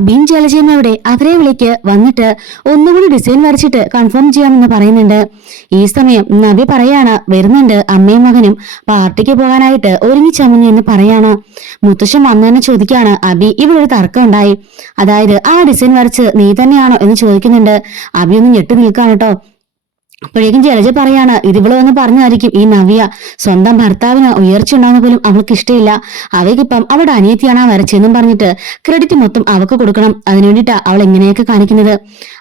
അബിയും ജലജയും എവിടെ? അവരെ വിളിക്ക്, വന്നിട്ട് ഒന്നുകൂടി ഡിസൈൻ വരച്ചിട്ട് കൺഫേം ചെയ്യാമെന്ന് പറയുന്നുണ്ട്. ഈ സമയം നബി പറയാണ് വരുന്നുണ്ട്, അമ്മയും മകനും പാർട്ടിക്ക് പോകാനായിട്ട് ഒരുമിച്ചമ്മന്ന് എന്ന് പറയാണ്. മുത്തശ്ശൻ വന്നതെന്ന് ചോദിക്കാണ്. അബി, ഇവിടെ ഒരു തർക്കം ഉണ്ടായി, അതായത് ആ ഡിസൈൻ വരച്ച് നീ തന്നെയാണോ എന്ന് ചോദിക്കുന്നുണ്ട്. അബി ഒന്ന് ഞെട്ടി നിൽക്കാണ് കേട്ടോ. അപ്പോഴേക്കും ജലജ പറയാണ്, ഇതിവള് വന്ന് പറഞ്ഞായിരിക്കും ഈ നവ്യ സ്വന്തം ഭർത്താവിന് ഉയർച്ച ഉണ്ടാകുന്ന പോലും അവൾക്ക് ഇഷ്ടമില്ല, അവയ്ക്കിപ്പം അവളുടെ അനിയത്തിയാണ് ആ വരച്ചെന്നും പറഞ്ഞിട്ട് ക്രെഡിറ്റ് മൊത്തം അവൾക്ക് കൊടുക്കണം, അതിനു വേണ്ടിയിട്ടാ അവൾ എങ്ങനെയൊക്കെ കാണിക്കുന്നത്.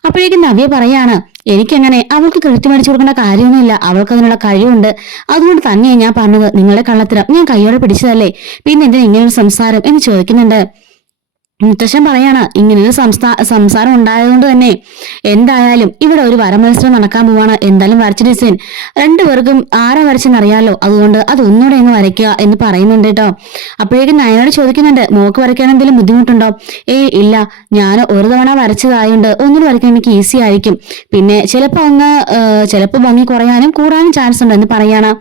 അപ്പോഴേക്കും നവ്യ പറയാണ്, എനിക്കങ്ങനെ അവൾക്ക് ക്രെഡിറ്റ് മേടിച്ചു കൊടുക്കേണ്ട കാര്യമൊന്നുമില്ല, അവൾക്ക് അതിനുള്ള കഴിവുണ്ട്, അതുകൊണ്ട് തന്നെയാണ് ഞാൻ പറഞ്ഞത്, നിങ്ങളുടെ കള്ളത്തരം ഞാൻ കയ്യോടെ പിടിച്ചതല്ലേ, പിന്നെ എന്തിനാ ഇങ്ങനൊരു സംസാരം എന്ന് ചോദിക്കുന്നുണ്ട്. മുത്തശ്ശൻ പറയാണ്, ഇങ്ങനൊരു സംസാരം ഉണ്ടായതുകൊണ്ട് തന്നെ എന്തായാലും ഇവിടെ ഒരു വരമത്സരം നടക്കാൻ പോവാണ്, എന്തായാലും വരച്ച ഡിസൈൻ രണ്ടുപേർക്കും ആരാ വരച്ചെന്നറിയാലോ, അതുകൊണ്ട് അതൊന്നുകൂടെ ഒന്ന് വരയ്ക്കുക എന്ന് പറയുന്നുണ്ട് കേട്ടോ. അപ്പോഴേക്കും നയനോട് ചോദിക്കുന്നുണ്ട്, മോക്ക് വരയ്ക്കാൻ എന്തെങ്കിലും ബുദ്ധിമുട്ടുണ്ടോ? ഇല്ല, ഞാൻ ഒരു തവണ വരച്ചതായോണ്ട് ഒന്നുകൂടി വരയ്ക്കാൻ എനിക്ക് ഈസി ആയിരിക്കും, പിന്നെ ചിലപ്പോ ഭംഗി കുറയാനും കൂടാനും ചാൻസ് ഉണ്ട് എന്ന് പറയാണ്.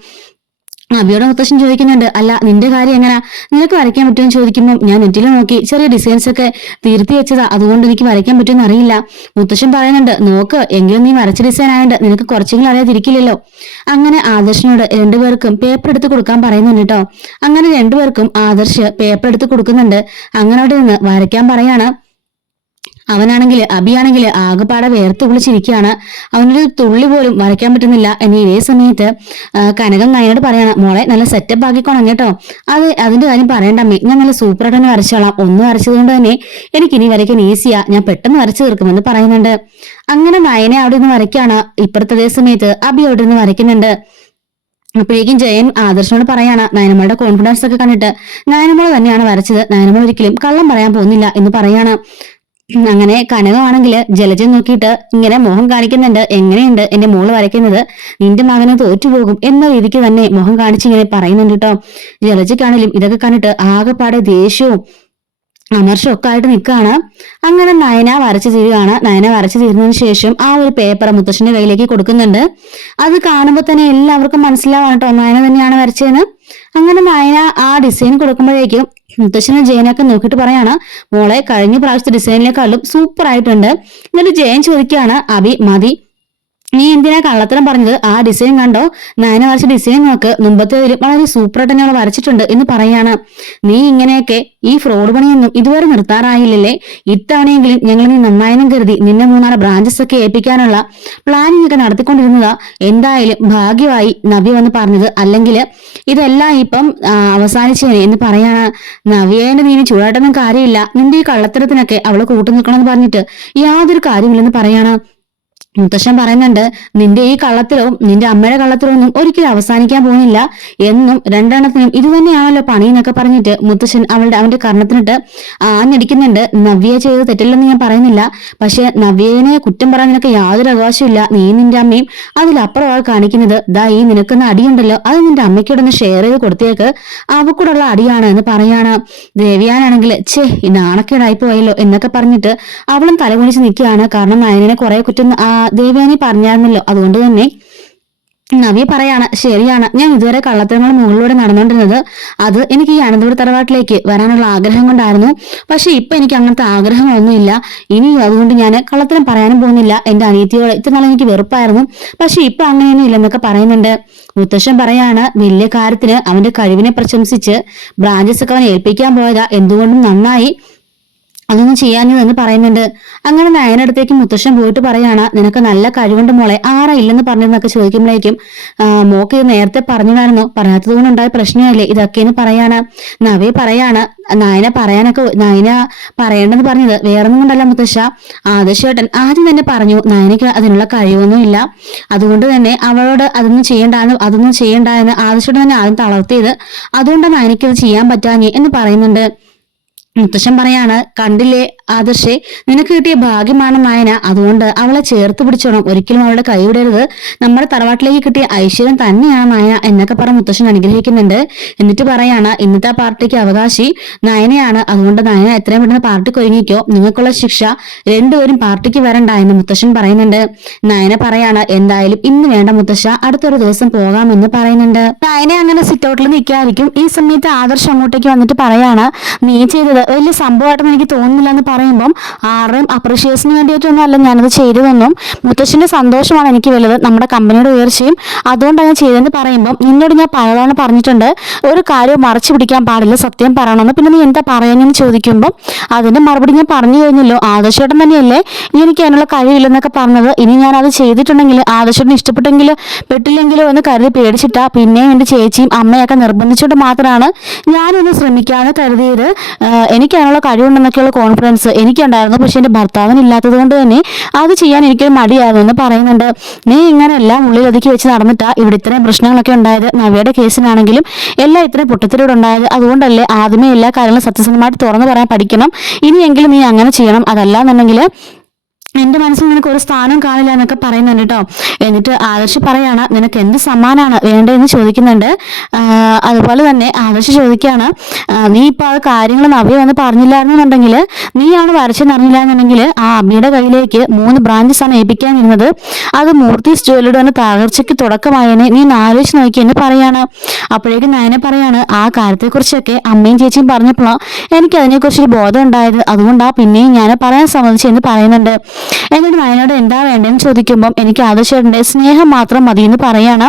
അബിയോടെ മുത്തശ്ശൻ ചോദിക്കുന്നുണ്ട്, അല്ല നിന്റെ കാര്യം എങ്ങനാ, നിനക്ക് വരയ്ക്കാൻ പറ്റുമെന്ന് ചോദിക്കുമ്പോൾ ഞാൻ നെറ്റിൽ നോക്കി ചെറിയ ഡിസൈൻസ് ഒക്കെ തീർത്തി വെച്ചതാ, അതുകൊണ്ട് എനിക്ക് വരയ്ക്കാൻ പറ്റുമെന്ന് അറിയില്ല. മുത്തശ്ശൻ പറയുന്നുണ്ട്, നോക്ക്, എങ്കിലും നീ വരച്ച ഡിസൈൻ ആയതുകൊണ്ട് നിനക്ക് കുറച്ചെങ്കിലും അറിയാതിരിക്കില്ലല്ലോ. അങ്ങനെ ആദർശിനോട് രണ്ടുപേർക്കും പേപ്പർ എടുത്ത് കൊടുക്കാൻ പറയുന്നുണ്ട് കേട്ടോ. അങ്ങനെ രണ്ടുപേർക്കും ആദർശ് പേപ്പർ എടുത്ത് കൊടുക്കുന്നുണ്ട്. അങ്ങനെ അവിടെ നിന്ന് വരയ്ക്കാൻ പറയാണ്. അബിയാണെങ്കിൽ ആകെപ്പാടെ വേർത്ത് വിളിച്ചിരിക്കുകയാണ്, അവനൊരു തുള്ളി പോലും വരയ്ക്കാൻ പറ്റുന്നില്ല. എന്നെ ഇതേ സമയത്ത് കനകം നയനോട് പറയാണ്, മോളെ നല്ല സെറ്റപ്പ് ആക്കിക്കോണം കേട്ടോ, അതിന്റെ കാര്യം പറയണ്ടമ്മേ, ഞാൻ നല്ല സൂപ്പറായിട്ട് തന്നെ വരച്ചോളാം, ഒന്ന് വരച്ചതുകൊണ്ട് തന്നെ എനിക്കിനി വരയ്ക്കാൻ ഈസിയാ, ഞാൻ പെട്ടെന്ന് വരച്ചു തീർക്കുമെന്ന് പറയുന്നുണ്ട്. അങ്ങനെ നയനെ അവിടെ നിന്ന് വരയ്ക്കാണ്. ഇപ്പുറത്തെ സമയത്ത് അബി അവിടെ നിന്ന് വരയ്ക്കുന്നുണ്ട്. അപ്പോഴേക്കും ജയൻ ആദർശനോട് പറയാണ്, നയനമ്മളുടെ കോൺഫിഡൻസ് ഒക്കെ കണ്ടിട്ട് നയനമ്മൾ തന്നെയാണ് വരച്ചത്, നയനമ്മൾ ഒരിക്കലും കള്ളം പറയാൻ പോകുന്നില്ല എന്ന് പറയാണ്. അങ്ങനെ കനകമാണെങ്കിൽ ജലജ നോക്കിയിട്ട് ഇങ്ങനെ മുഖം കാണിക്കുന്നുണ്ട്, എങ്ങനെയുണ്ട് എന്റെ മോള് വരയ്ക്കുന്നത്, നിന്റെ മകനെ തോറ്റുപോകും എന്ന രീതിക്ക് തന്നെ മുഖം കാണിച്ചിങ്ങനെ പറയുന്നുണ്ട് കേട്ടോ. ജലജയ്ക്കാണെങ്കിലും ഇതൊക്കെ കണ്ടിട്ട് ആകെപ്പാടെ ദേഷ്യവും അമർഷമൊക്കെ ആയിട്ട് നിൽക്കുകയാണ്. അങ്ങനെ നയന വരച്ചു തീരുകയാണ്. നയന വരച്ചു തീരുന്നതിന് ശേഷം ആ ഒരു പേപ്പർ മുത്തശ്ശന്റെ കയ്യിലേക്ക് കൊടുക്കുന്നുണ്ട്. അത് കാണുമ്പോൾ തന്നെ എല്ലാവർക്കും മനസ്സിലാവാണ് കേട്ടോ നയന തന്നെയാണ് വരച്ചതെന്ന്. അങ്ങനെ നയന ആ ഡിസൈൻ കൊടുക്കുമ്പോഴേക്കും മുത്തശ്ശനും ജയനൊക്കെ നോക്കിയിട്ട് പറയാണ്, മോളെ കഴിഞ്ഞ പ്രാവശ്യത്തെ ഡിസൈനിലേക്കാളും സൂപ്പർ ആയിട്ടുണ്ട്. എന്നിട്ട് ജയൻ ചോദിക്കുകയാണ്, അബി മതി, നീ എന്തിനാ കള്ളത്തരം പറഞ്ഞത്, ആ ഡിസൈൻ കണ്ടോ, നയന വരച്ച ഡിസൈൻ നോക്ക്, മുമ്പത്തേതിലും വളരെ സൂപ്പറായിട്ട് തന്നെ അവൾ വരച്ചിട്ടുണ്ട് എന്ന് പറയാണ്. നീ ഇങ്ങനെയൊക്കെ ഈ ഫ്രോഡ് പണിയൊന്നും ഇതുവരെ നിർത്താറായില്ലല്ലേ, ഇത്തവണയെങ്കിലും ഞങ്ങൾ നീ നന്നായനും കരുതി നിന്നെ 3-4 ബ്രാഞ്ചസ് ഒക്കെ ഏൽപ്പിക്കാനുള്ള പ്ലാനിങ് ഒക്കെ നടത്തിക്കൊണ്ടിരുന്നതാ, എന്തായാലും ഭാഗ്യമായി നവ്യ വന്ന് പറഞ്ഞത്, അല്ലെങ്കിൽ ഇതെല്ലാം ഇപ്പം അവസാനിച്ചേനെ എന്ന് പറയാണ്. നവ്യേന്റെ നീ ചൂടായിട്ടൊന്നും കാര്യമില്ല, നിന്റെ ഈ കള്ളത്തരത്തിനൊക്കെ അവള് കൂട്ടു നിൽക്കണമെന്ന് പറഞ്ഞിട്ട് യാതൊരു കാര്യമില്ലെന്ന് പറയാണ്. മുത്തശ്ശൻ പറയുന്നുണ്ട്, നിന്റെ ഈ കള്ളത്തിലവും നിന്റെ അമ്മയുടെ കള്ളത്തിലവും ഒന്നും ഒരിക്കലും അവസാനിക്കാൻ പോകുന്നില്ല എന്നും, രണ്ടെണ്ണത്തിനും ഇത് തന്നെയാണല്ലോ പണി എന്നൊക്കെ പറഞ്ഞിട്ട് മുത്തശ്ശൻ അവന്റെ കർണത്തിനിട്ട് ആഞ്ഞടിക്കുന്നുണ്ട്. നവ്യ ചെയ്ത് തെറ്റില്ലെന്ന് ഞാൻ പറയുന്നില്ല, പക്ഷെ നവ്യനെ കുറ്റം പറയാൻ നിനക്ക് യാതൊരു അവകാശമില്ല, നീ നിന്റെ അമ്മയും അതിലപ്പുറമാണ് കാണിക്കുന്നത്. ദാ ഈ നിനക്കുന്ന അടിയുണ്ടല്ലോ, അത് നിന്റെ അമ്മയ്ക്കോടൊന്ന് ഷെയർ ചെയ്ത് കൊടുത്തേക്ക്, അവക്കൂടുള്ള അടിയാണ് എന്ന് പറയാണ്. ദേവിയാനാണെങ്കിൽ നാണക്കേടായി പോയല്ലോ എന്നൊക്കെ പറഞ്ഞിട്ട് അവളും തലകുണിച്ച് നിൽക്കുകയാണ്. കാരണം നയനെ കുറെ കുറ്റം ദേവയാനി പറഞ്ഞായിരുന്നല്ലോ, അതുകൊണ്ട് തന്നെ നവ്യ പറയാണ്, ശരിയാണ്, ഞാൻ ഇതുവരെ കള്ളത്തരങ്ങൾ മുകളിലൂടെ നടന്നുകൊണ്ടിരുന്നത് അത് എനിക്ക് ഈ അനന്തപുര തറവാട്ടിലേക്ക് വരാനുള്ള ആഗ്രഹം കൊണ്ടായിരുന്നു, പക്ഷെ ഇപ്പൊ എനിക്ക് അങ്ങനത്തെ ആഗ്രഹങ്ങളൊന്നുമില്ല, ഇനി അതുകൊണ്ട് ഞാൻ കള്ളത്തരം പറയാനും പോകുന്നില്ല. എന്റെ അനിയത്തിയോട് ഇത്ര നാളെ എനിക്ക് വെറുപ്പായിരുന്നു, പക്ഷെ ഇപ്പൊ അങ്ങനെയൊന്നും ഇല്ലെന്നൊക്കെ പറയുന്നുണ്ട്. മുത്തശ്ശൻ പറയാണ്, വലിയ കാര്യത്തിന് അവന്റെ കഴിവിനെ പ്രശംസിച്ച് ബ്രാഞ്ചസ് ഒക്കെ അവൻ ഏൽപ്പിക്കാൻ പോയതാ, എന്തുകൊണ്ടും നന്നായി, അതൊന്നും ചെയ്യാഞ്ഞതെന്ന് പറയുന്നുണ്ട്. അങ്ങനെ നയനടുത്തേക്ക് മുത്തശ്ശൻ പോയിട്ട് പറയാണ്, നിനക്ക് നല്ല കഴിവുണ്ട് മോളെ, ആരാ ഇല്ലെന്ന് പറഞ്ഞതെന്നൊക്കെ ചോദിക്കുമ്പോഴേക്കും മോക്ക് ഇത് നേരത്തെ പറഞ്ഞിടായിരുന്നോ, പറയാത്തത് കൊണ്ടുണ്ടായ പ്രശ്നമല്ലേ ഇതൊക്കെയെന്ന് പറയാണ്. നവ്യ പറയാണ്, നയന പറയേണ്ടെന്ന് പറഞ്ഞത് വേറൊന്നും കൊണ്ടല്ല മുത്തശ്ശ, ആദർശേട്ടൻ ആദ്യം തന്നെ പറഞ്ഞു നയനയ്ക്ക് അതിനുള്ള കഴിവൊന്നുമില്ല, അതുകൊണ്ട് തന്നെ അവളോട് അതൊന്നും ചെയ്യണ്ടെന്ന് ആദർശേട്ടൻ തന്നെ ആദ്യം തളർത്തിയത്, അതുകൊണ്ടാണ് നയനയ്ക്ക് അത് ചെയ്യാൻ പറ്റാഞ്ഞേ എന്ന് പറയുന്നുണ്ട്. മുത്തശ്ശൻ പറയാണ്, കണ്ടില്ലേ ആദർശേ, നിനക്ക് കിട്ടിയ ഭാഗ്യമാണ് നയന, അതുകൊണ്ട് അവളെ ചേർത്ത് പിടിച്ചോണം, ഒരിക്കലും അവളുടെ കൈവിടരുത്, നമ്മുടെ തറവാട്ടിലേക്ക് കിട്ടിയ ഐശ്വര്യം തന്നെയാണ് നയന എന്നൊക്കെ പറഞ്ഞ് മുത്തശ്ശൻ അനുഗ്രഹിക്കുന്നുണ്ട്. എന്നിട്ട് പറയാണ്, ഇന്നത്തെ പാർട്ടിക്ക് അവകാശി നയനയാണ്, അതുകൊണ്ട് നയന എത്രയും പെട്ടെന്ന് പാർട്ടിക്ക് ഒരുങ്ങിക്കോ, നിങ്ങൾക്കുള്ള ശിക്ഷ രണ്ടുപേരും പാർട്ടിക്ക് വരണ്ട എന്ന് മുത്തശ്ശൻ പറയുന്നുണ്ട്. നയന പറയാണ്, എന്തായാലും ഇന്ന് വേണ്ട മുത്തശ്ശ, അടുത്തൊരു ദിവസം പോകാമെന്ന് പറയുന്നുണ്ട്. നയന അങ്ങനെ സിറ്റൗട്ടിൽ നിൽക്കായിരിക്കും. ഈ സമയത്ത് ആദർശ് അങ്ങോട്ടേക്ക് വന്നിട്ട് പറയാണ്, നീ ചെയ്തത് ചെയ്തത് വലിയ സംഭവമായിട്ടൊന്നും എനിക്ക് തോന്നുന്നില്ല എന്ന് പറയുമ്പം ആരുടെയും അപ്രിഷിയേഷന് വേണ്ടിയിട്ടൊന്നും അല്ല ഞാനത് ചെയ്തതെന്നും മുത്തശ്ശിന്റെ സന്തോഷമാണ് എനിക്ക് വലുത്, നമ്മുടെ കമ്പനിയുടെ ഉയർച്ചയും, അതുകൊണ്ടാണ് ഞാൻ ചെയ്തതെന്ന് പറയുമ്പം നിന്നോട് ഞാൻ പലതവണ പറഞ്ഞിട്ടുണ്ട് ഒരു കാര്യം മറച്ചു പിടിക്കാൻ പാടില്ല, സത്യം പറയണമെന്ന്. പിന്നെ നീ എന്താ പറയാനെന്ന് ചോദിക്കുമ്പോൾ അതിന്റെ മറുപടി ഞാൻ പറഞ്ഞു കഴിഞ്ഞല്ലോ, ആദർശേട്ടൻ തന്നെയല്ലേ എനിക്ക് അതിനുള്ള കഴിവില്ലെന്നൊക്കെ പറഞ്ഞത്. ഇനി ഞാൻ അത് ചെയ്തിട്ടുണ്ടെങ്കിൽ ആദർശേട്ടന് ഇഷ്ടപ്പെട്ടെങ്കിലോ പെട്ടില്ലെങ്കിലോ എന്ന് കരുതി പേടിച്ചിട്ടാ പിന്നെയും എൻ്റെ ചേച്ചിയും അമ്മയൊക്കെ നിർബന്ധിച്ചുകൊണ്ട് മാത്രമാണ് ഞാനൊന്ന് ശ്രമിക്കാമെന്ന് കരുതിയത്. എനിക്ക് അതിനുള്ള കഴിവുണ്ടെന്നൊക്കെയുള്ള കോൺഫിഡൻസ് എനിക്കുണ്ടായിരുന്നു, പക്ഷെ എൻ്റെ ഭർത്താവിന് ഇല്ലാത്തത് കൊണ്ട് തന്നെ അത് ചെയ്യാൻ എനിക്കൊരു മടിയായിരുന്നു എന്ന് പറയുന്നുണ്ട്. നീ ഇങ്ങനെ എല്ലാം ഉള്ളിലൊതുക്കി വെച്ച് നടന്നിട്ടാ ഇവിടെ ഇത്രയും പ്രശ്നങ്ങളൊക്കെ ഉണ്ടായത്. നവ്യയുടെ കേസിനാണെങ്കിലും എല്ലാം ഇത്രയും പൊട്ടത്തിലൂടെ ഉണ്ടായത്. അതുകൊണ്ടല്ലേ ആദ്യമേ എല്ലാ കാര്യങ്ങളും സത്യസന്ധമായിട്ട് തുറന്നു പറയാൻ പഠിക്കണം. ഇനിയെങ്കിലും നീ അങ്ങനെ ചെയ്യണം, അതല്ലാന്നുണ്ടെങ്കിൽ എൻ്റെ മനസ്സിൽ നിനക്ക് ഒരു സ്ഥാനം കാണില്ല എന്നൊക്കെ പറയുന്നുണ്ട് കേട്ടോ. എന്നിട്ട് ആദർശ് പറയാണ് നിനക്ക് എന്ത് സമ്മാനമാണ് വേണ്ടതെന്ന് ചോദിക്കുന്നുണ്ട്. അതുപോലെ തന്നെ ആദർശ് ചോദിക്കുകയാണ് നീ ഇപ്പോൾ ആ കാര്യങ്ങൾ നവ്യ വന്ന് പറഞ്ഞില്ലായിരുന്നുണ്ടെങ്കിൽ, നീയാണ് വരച്ചെന്നറിഞ്ഞില്ല എന്നുണ്ടെങ്കിൽ ആ അമ്മയുടെ കയ്യിലേക്ക് 3 ബ്രാഞ്ചസാണ് ഏൽപ്പിക്കാനിരുന്നത്, അത് മൂർത്തീസ് ജ്വല്ലറിയുടെ തന്നെ തകർച്ചയ്ക്ക് തുടക്കമായതിനെ നീ ആലോചിച്ച് നോക്കി എന്ന് പറയാണ്. അപ്പോഴേക്കും നയന പറയാണ് ആ കാര്യത്തെക്കുറിച്ചൊക്കെ അമ്മയും ചേച്ചിയും പറഞ്ഞപ്പോഴാണ് എനിക്ക് അതിനെക്കുറിച്ചൊരു ബോധം ഉണ്ടായത്, അതുകൊണ്ടാണ് പിന്നെയും ഞാൻ പറയാൻ സമ്മതിച്ചെന്ന് പറയുന്നുണ്ട്. എന്നിട്ട് നയനോട് എന്താ വേണ്ടതെന്ന് ചോദിക്കുമ്പം എനിക്ക് ആദർശേട്ടൻ്റെ സ്നേഹം മാത്രം മതിയെന്ന് പറയാണ്.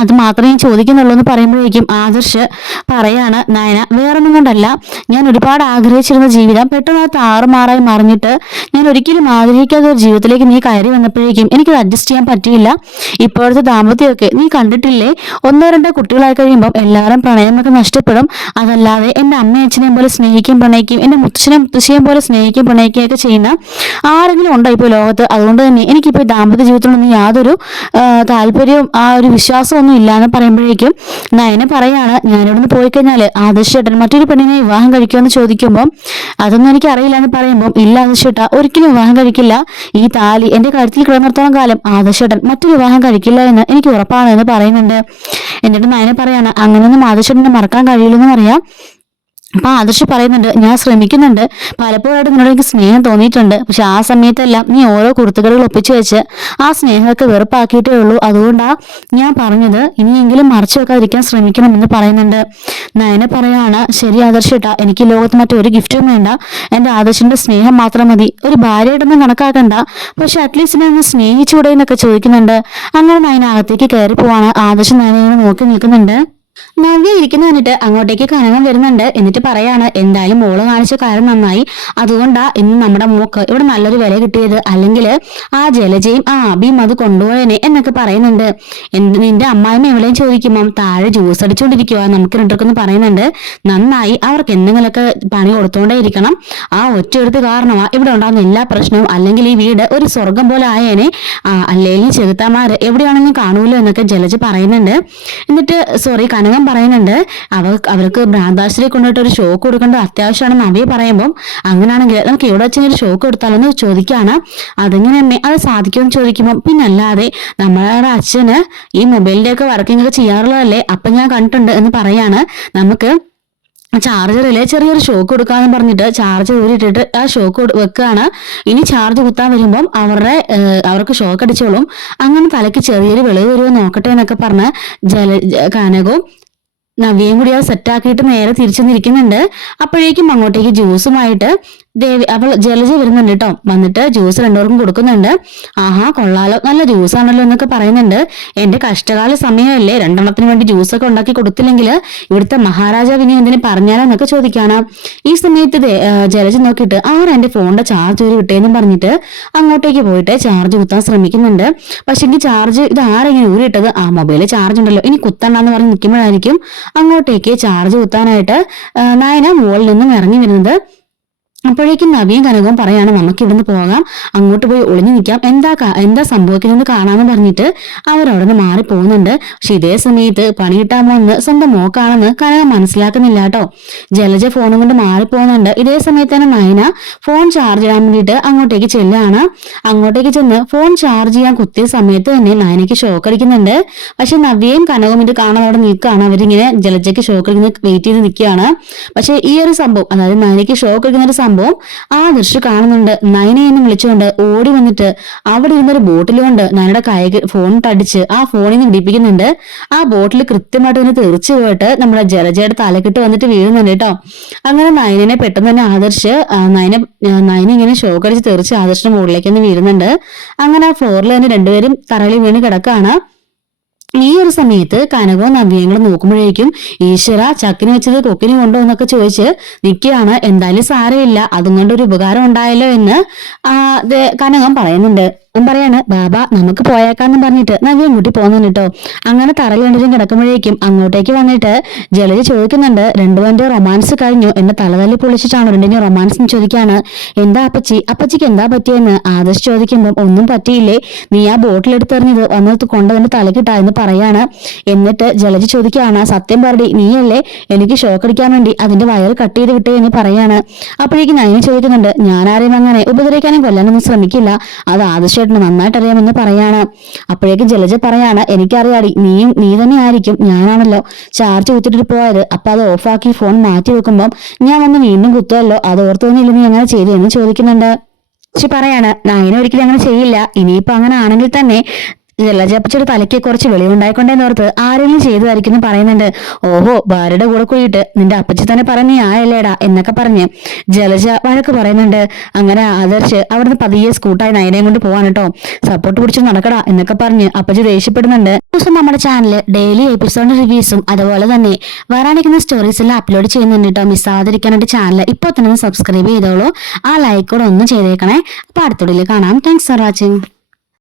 അത് മാത്രമേ ഞാൻ ചോദിക്കുന്നുള്ളൂ എന്ന് പറയുമ്പോഴേക്കും ആദർശ് പറയാണ് നയന വേറൊന്നും കൊണ്ടല്ല, ഞാൻ ഒരുപാട് ആഗ്രഹിച്ചിരുന്ന ജീവിതം പെട്ടെന്ന് താറുമാറായി മറിഞ്ഞിട്ട് ഞാൻ ഒരിക്കലും ആഗ്രഹിക്കാത്ത ഒരു ജീവിതത്തിലേക്ക് നീ കയറി വന്നപ്പോഴേക്കും എനിക്കത് അഡ്ജസ്റ്റ് ചെയ്യാൻ പറ്റിയില്ല. ഇപ്പോഴത്തെ ദാമ്പത്യമൊക്കെ നീ കണ്ടിട്ടില്ലേ, 1-2 കുട്ടികളായി കഴിയുമ്പം എല്ലാവരും പ്രണയമൊക്കെ നഷ്ടപ്പെടും. അതല്ലാതെ എൻ്റെ അമ്മയും അച്ഛനെയും പോലെ സ്നേഹിക്കും പ്രണയിക്കും, എൻ്റെ മുത്തശ്ശിയെയും പോലെ സ്നേഹിക്കും പ്രണയിക്കുകയൊക്കെ ചെയ്യുന്ന ആരെങ്കിലും ഉണ്ടോ ഇപ്പോൾ ലോകത്ത്? അതുകൊണ്ട് തന്നെ എനിക്കിപ്പോൾ ദാമ്പത്യ ജീവിതത്തിലൊന്നും യാതൊരു താല്പര്യവും ആ ഒരു വിശ്വാസവും ഒന്നും ഇല്ലാന്ന് പറയുമ്പോഴേക്കും നയന പറയാണ് ഞാനിവിടുന്ന് പോയി കഴിഞ്ഞാൽ ആദർശേട്ടൻ മറ്റൊരു പെണ്ണിനെ വിവാഹം കഴിക്കുമെന്ന് ചോദിക്കുമ്പോൾ അതൊന്നും എനിക്ക് അറിയില്ല എന്ന് പറയുമ്പോൾ ഇല്ല ആദർശേട്ട ഒരിക്കലും വിവാഹം കഴിക്കില്ല, ഈ താലി എൻ്റെ കഴുത്തിൽ കിടന്നിടത്തോളം കാലം ആദർശേട്ടൻ മറ്റൊരു വിവാഹം കഴിക്കില്ല എന്ന് എനിക്ക് ഉറപ്പാണ് എന്ന് പറയുന്നുണ്ട്. എന്നിട്ട് നയന പറയാണ് അങ്ങനെയൊന്നും ആദർശേട്ടനെ മറക്കാൻ കഴിയില്ലെന്നും അറിയാം. അപ്പൊ ആദർശ് പറയുന്നുണ്ട് ഞാൻ ശ്രമിക്കുന്നുണ്ട്, പലപ്പോഴായിട്ട് നിന്നോട് എനിക്ക് സ്നേഹം തോന്നിയിട്ടുണ്ട്, പക്ഷെ ആ സമയത്തെല്ലാം നീ ഓരോ കുരുത്തുകടകൾ ഒപ്പിച്ചു വെച്ച് ആ സ്നേഹമൊക്കെ വെറുപ്പാക്കിയിട്ടേ ഉള്ളൂ, അതുകൊണ്ടാ ഞാൻ പറഞ്ഞത് ഇനിയെങ്കിലും മറച്ചു വെക്കാതിരിക്കാൻ ശ്രമിക്കണം എന്ന് പറയുന്നുണ്ട്. നയന പറയാണ് ശരി ആദർശേട്ടാ, എനിക്ക് ലോകത്ത് മറ്റൊരു ഗിഫ്റ്റും വേണ്ട, എൻ്റെ ആദർശിന്റെ സ്നേഹം മാത്രം മതി, ഒരു ഭാര്യയായിട്ടൊന്നും കണക്കാക്കണ്ട, പക്ഷെ അറ്റ്ലീസ്റ്റ് എന്നെ ഒന്ന് സ്നേഹിച്ചൂടെ എന്നൊക്കെ ചോദിക്കുന്നുണ്ട്. അങ്ങനെ നയന അകത്തേക്ക് കയറി പോവാണ്. ആദർശ് നയനെ നോക്കി നിൽക്കുന്നുണ്ട്. നവ്യ ഇരിക്കുന്ന കണ്ടിട്ട് അങ്ങോട്ടേക്ക് കനകം വരുന്നുണ്ട്. എന്നിട്ട് പറയാണ് എന്തായാലും മോള് കാണിച്ച കാര്യം നന്നായി, അതുകൊണ്ടാ ഇന്ന് നമ്മുടെ മോക്ക് ഇവിടെ നല്ലൊരു വില കിട്ടിയത്, അല്ലെങ്കിൽ ആ ജലജയും ആ അബിയും അത് കൊണ്ടുപോയനെ എന്നൊക്കെ പറയുന്നുണ്ട്. നിന്റെ അമ്മായിമ്മ എവിടെയും ചോദിക്കുമ്പം താഴെ ജ്യൂസ് അടിച്ചുകൊണ്ടിരിക്കുക നമുക്ക് രണ്ടർക്കൊന്ന് പറയുന്നുണ്ട്. നന്നായി, അവർക്ക് എന്തെങ്കിലുമൊക്കെ പണി കൊടുത്തോണ്ടേ ഇരിക്കണം, ആ ഒറ്റയെടുത്ത് കാരണമാ ഇവിടെ ഉണ്ടാകുന്ന എല്ലാ പ്രശ്നവും, അല്ലെങ്കിൽ ഈ വീട് ഒരു സ്വർഗം പോലെ ആയേനെ, അല്ലെങ്കിൽ ചെകുത്താമാര് എവിടെയാണെങ്കിലും കാണൂല്ലോ എന്നൊക്കെ ജലജ പറയുന്നുണ്ട്. എന്നിട്ട് കനകം പറയുന്നുണ്ട് അവർക്ക് ഭ്രാന്താശ്രയി കൊണ്ടിട്ട് ഒരു ഷോക്ക് കൊടുക്കേണ്ടത് അത്യാവശ്യമാണെന്ന് നവ്യ പറയുമ്പോൾ അങ്ങനെയാണെങ്കിൽ നമുക്ക് ഇവിടെ വെച്ച് ഒരു ഷോക്ക് കൊടുത്താലോന്ന് ചോദിക്കുകയാണ്. അതെങ്ങനെ അമ്മേ അത് സാധിക്കുമെന്ന് ചോദിക്കുമ്പോൾ പിന്നല്ലാതെ നമ്മളുടെ അച്ഛന് ഈ മൊബൈലിന്റെ ഒക്കെ വർക്കിംഗ് ഒക്കെ ചെയ്യാറുള്ളതല്ലേ, അപ്പൊ ഞാൻ കണ്ടിട്ടുണ്ട് എന്ന് പറയാണ്. നമുക്ക് ചാർജറിലെ ചെറിയൊരു ഷോക്ക് കൊടുക്കാന്ന് പറഞ്ഞിട്ട് ചാർജർ ഊരിട്ടിട്ട് ആ ഷോക്ക് വെക്കുകയാണ്. ഇനി ചാർജ് കുത്താൻ വരുമ്പം അവർക്ക് ഷോക്ക് അടിച്ചോളും, അങ്ങനെ തലയ്ക്ക് ചെറിയൊരു വെളിവ് വരുമോ നോക്കട്ടെ എന്നൊക്കെ പറഞ്ഞ് കനകവും നവ്യയും കൂടി അത് സെറ്റാക്കിയിട്ട് നേരെ തിരിച്ചു നിൽക്കുന്നുണ്ട്. അപ്പോഴേക്കും അങ്ങോട്ടേക്ക് ജ്യൂസുമായിട്ട് ജലജ വരുന്നുണ്ട് കേട്ടോ. വന്നിട്ട് ജ്യൂസ് രണ്ടുപേർക്കും കൊടുക്കുന്നുണ്ട്. ആഹാ കൊള്ളാലോ, നല്ല ജ്യൂസാണല്ലോ എന്നൊക്കെ പറയുന്നുണ്ട്. എന്റെ കഷ്ടകാല സമയമല്ലേ, 2 വേണ്ടി ജ്യൂസൊക്കെ ഉണ്ടാക്കി കൊടുത്തില്ലെങ്കിൽ ഇവിടുത്തെ മഹാരാജാവ് ഇനി എന്തിനു പറഞ്ഞാലെന്നൊക്കെ ചോദിക്കാണ്. ഈ സമയത്ത് ജലജ നോക്കിയിട്ട് എന്റെ ഫോണിന്റെ ചാർജ് ഊരി വിട്ടേന്നും പറഞ്ഞിട്ട് അങ്ങോട്ടേക്ക് പോയിട്ട് ചാർജ് കുത്താൻ ശ്രമിക്കുന്നുണ്ട്. പക്ഷെ എനിക്ക് ചാർജ് ഇത് ആരെങ്കിലും ഊരിയിട്ടത്, ആ മൊബൈലിൽ ചാർജ് ഉണ്ടല്ലോ ഇനി കുത്തണ്ടെന്ന് പറഞ്ഞ് നിൽക്കുമ്പോഴായിരിക്കും അങ്ങോട്ടേക്ക് ചാർജ് കുത്താനായിട്ട് നയന മുകളിൽ നിന്നും ഇറങ്ങി വരുന്നത്. അപ്പോഴേക്കും നവ്യയും കനകവും പറയാണ് നമുക്ക് ഇവിടുന്ന് പോകാം, അങ്ങോട്ട് പോയി ഒളിഞ്ഞു നിൽക്കാം, എന്താ സംഭവിക്കുന്നത് കാണാമെന്ന് പറഞ്ഞിട്ട് അവരവിടെ നിന്ന് മാറി പോകുന്നുണ്ട്. പക്ഷെ ഇതേ സമയത്ത് പണി കിട്ടാമെന്ന് സ്വന്തം മോക്കാണെന്ന് കനകം മനസ്സിലാക്കുന്നില്ല കേട്ടോ. ജലജ ഫോണും കൊണ്ട് മാറിപ്പോകുന്നുണ്ട്. ഇതേ സമയത്ത് തന്നെ നയന ഫോൺ ചാർജ് ചെയ്യാൻ വേണ്ടിയിട്ട് അങ്ങോട്ടേക്ക് ചെല്ലാണ്. അങ്ങോട്ടേക്ക് ചെന്ന് ഫോൺ ചാർജ് ചെയ്യാൻ കുത്തിയ സമയത്ത് തന്നെ നയനയ്ക്ക് ഷോക്ക് അടിക്കുന്നുണ്ട്. പക്ഷെ നവ്യയും കനകവും ഇത് കാണാൻ അവിടെ നിൽക്കുകയാണ്. അവരിങ്ങനെ ജലജയ്ക്ക് ഷോക്ക് അടിക്കുന്ന വെയിറ്റ് ചെയ്ത് നിൽക്കുകയാണ്. പക്ഷെ ഈ ഒരു സംഭവം, അതായത് നയനയ്ക്ക് ഷോക്ക് അടിക്കുന്ന ഒരു സംഭവം സംഭവം ആദർശ് കാണുന്നുണ്ട്. നയനെ എന്ന് വിളിച്ചുകൊണ്ട് ഓടി വന്നിട്ട് അവിടെ ഇരുന്നൊരു ബോട്ടിൽ കൊണ്ട് നയനയുടെ കൈ ഫോൺ തടിച്ച് ആ ഫോണിൽ നിന്ന് പിടിപ്പിക്കുന്നുണ്ട്. ആ ബോട്ടിൽ കൃത്യമായിട്ട് ഇതിന് തെറിച്ചു പോയിട്ട് നമ്മുടെ ജലജയുടെ തലക്കിട്ട് വന്നിട്ട് വീഴുന്നുണ്ട് കേട്ടോ. അങ്ങനെ നയനെ പെട്ടെന്ന് തന്നെ ആദർശ് നയനെ ഇങ്ങനെ ഷോക്ക് അടിച്ച് തെറിച്ച് ആദർശിന്റെ മുകളിലേക്ക് തന്നെ വീഴുന്നുണ്ട്. അങ്ങനെ ആ ഫ്ലോറിൽ തന്നെ രണ്ടുപേരും തറയിൽ വീണ് കിടക്കാണ്. ഈ ഒരു സമയത്ത് കനകവും നവ്യങ്ങളും നോക്കുമ്പോഴേക്കും ഈശ്വര ചക്കിന് വെച്ചത് കൊക്കിന് കൊണ്ടോ എന്നൊക്കെ ചോദിച്ച് നിൽക്കുകയാണ്. എന്തായാലും സാരമില്ല, അതും കൊണ്ടൊരു ഉപകാരം ഉണ്ടായല്ലോ എന്ന് കനകം പറയുന്നുണ്ട്. പറയാണ് ബാബ നമുക്ക് പോയേക്കാന്നും പറഞ്ഞിട്ട് നവ്യം കൂട്ടി പോകുന്നുണ്ട് കേട്ടോ. അങ്ങനെ തറയിൽ രണ്ടുപേരും കിടക്കുമ്പോഴേക്കും അങ്ങോട്ടേക്ക് വന്നിട്ട് ജലജ ചോദിക്കുന്നുണ്ട്, രണ്ടുപേരുടെ റൊമാൻസ് കഴിഞ്ഞു, എന്നെ തലതല്ലി പൊളിച്ചിട്ടാണോ രണ്ടിന്റെ റൊമാൻസ് എന്ന് ചോദിക്കാണ്. എന്താ അപ്പച്ചിക്ക് എന്താ പറ്റിയെന്ന് ആദർശ് ചോദിക്കുമ്പോൾ ഒന്നും പറ്റിയില്ലേ, നീ ആ ബോട്ടിൽ എടുത്തെറിഞ്ഞത് വന്നത് കൊണ്ടതിന്റെ തലക്കിട്ടാ എന്ന് പറയാണ്. എന്നിട്ട് ജലജ ചോദിക്കുകയാണ്, സത്യം പറടി നീയല്ലേ എനിക്ക് ഷോക്ക് അടിക്കാൻ വേണ്ടി അതിന്റെ വയർ കട്ട് ചെയ്ത് വിട്ടേ എന്ന് പറയാണ്. അപ്പോഴേക്കും നയനെ ചോദിക്കുന്നുണ്ട്, ഞാനാരെയും അങ്ങനെ ഉപദ്രവിക്കാനും കൊല്ലാനൊന്നും ശ്രമിക്കില്ല, അത് ആദർശ നന്നായിട്ട് അറിയാമെന്ന് പറയാണ്. അപ്പോഴേക്കും ജലജ പറയാണ്, എനിക്കറിയാടി നീ തന്നെ ആയിരിക്കും, ഞാനാണല്ലോ ചാർജ് കുത്തിട്ട് പോയത്, അപ്പൊ അത് ഓഫാക്കി ഫോൺ മാറ്റി വെക്കുമ്പോൾ ഞാൻ വന്ന് വീണ്ടും കുത്തുമല്ലോ, അത് ഓർത്തു തന്നെയില്ല നീ അങ്ങനെ ചെയ്തെന്ന് ചോദിക്കുന്നുണ്ട്. പക്ഷെ പറയാണ് നയന ഒരിക്കലും അങ്ങനെ ചെയ്യില്ല, ഇനിയിപ്പോ അങ്ങനെ ആണെങ്കിൽ തന്നെ ജലജപ്പച്ചയുടെ തലയ്ക്ക് കുറച്ച് വെളിവുണ്ടായിക്കൊണ്ടേന്നോർത്ത് ആരെങ്കിലും ചെയ്തതായിരിക്കും എന്ന് പറയുന്നുണ്ട്. ഓഹോ ഭാര്യയുടെ കൂടെ കൂടിയിട്ട് നിന്റെ അപ്പച്ചി തന്നെ പറഞ്ഞ ആയല്ലേടാ എന്നൊക്കെ പറഞ്ഞ് ജലജ വഴക്ക് പറയുന്നുണ്ട്. അങ്ങനെ ആദർശ് അവിടുന്ന് പതിയെ സ്കൂട്ടായി നയനയും കൊണ്ട് പോവാൻ കേട്ടോ. സപ്പോർട്ട് പിടിച്ച് നടക്കടാ എന്നൊക്കെ പറഞ്ഞ് അപ്പച്ചി ദേഷ്യപ്പെടുന്നുണ്ട്. ദിവസം നമ്മുടെ ചാനലിൽ ഡെയിലി എപ്പിസോഡ് റിവ്യൂസും അതുപോലെ തന്നെ വരാനിരിക്കുന്ന സ്റ്റോറീസ് എല്ലാം അപ്ലോഡ് ചെയ്യുന്നുണ്ട് കേട്ടോ. മിസ്സാവാതിരിക്കാനായിട്ട് ചാനൽ ഇപ്പോൾ തന്നെ സബ്സ്ക്രൈബ് ചെയ്തോളൂ. ആ ലൈക്ക് കൂടെ ഒന്ന് ചെയ്തേക്കണേ. അപ്പൊ അടുത്തോടെ കാണാം. Thanks for watching.